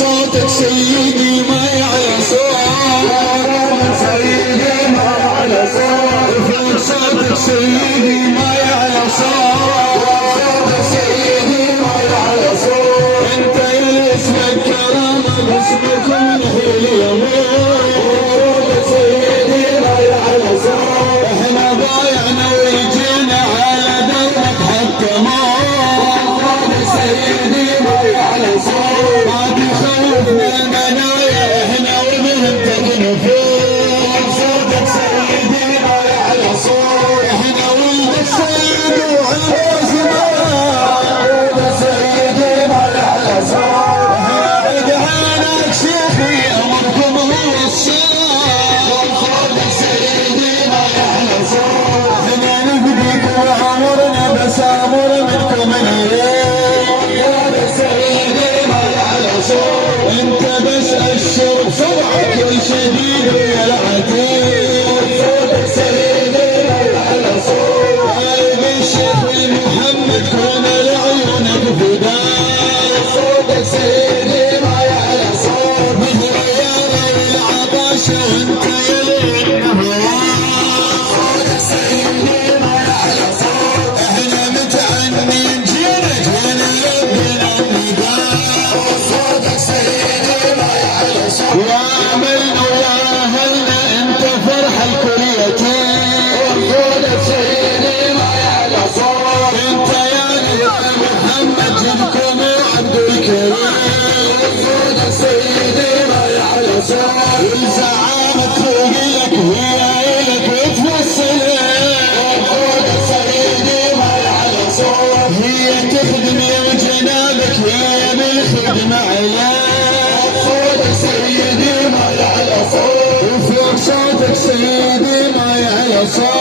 صوتك سيدي ما يعلى صوت سيدي ما يعلى صوت فوق صوتك سيدي ما يعلى صوت سيدي ما يعلى صوت انت اللي اسمك كرامة باسمك منه اليمين سيدي ما يعلى صوت احنا ضايعنا ويجينا على دربك حتى موت سيدي ما يعلى صوت ما تخوف من المنايا احنا ومهمتك نفوق صوتك سيدي ما يعلى صوت احنا ولدك سيدي وعلى زمان سيدي ما يعلى صوت احنا ادعاناك شيخي امركم هو الصوت صوتك سيدي ما يعلى صوت احنا نفديك وعمرنا بس امر منكم انت بس الشوق سرعك شديد يا العتيق صوتك سيدي ما يعلى صوت قلب الشيخ محمد كون لعيونك فداء صوتك سيدي ما يعلى صوت مثل رياضة والعطاشة وانت يلين هواك صوتك سيدي ما يعلى صوت احنا متعنين جينا لبنا النداء صوتك سيدي وعملنا واهلنا انت فرح الكليتين صوتك سيدي ما يعلى صوت انت يا محمد جدكم عبد الكريم صوتك سيدي ما يعلى صوت والزعامة تقولك هي الك وتفصل صوتك سيدي ما يعلى صوت هي تخدم يا جنابك هي بالخدمة عيال صوتك سيدي ما يعلى صوت وفوق صوتك سيدي ما يعلى صوت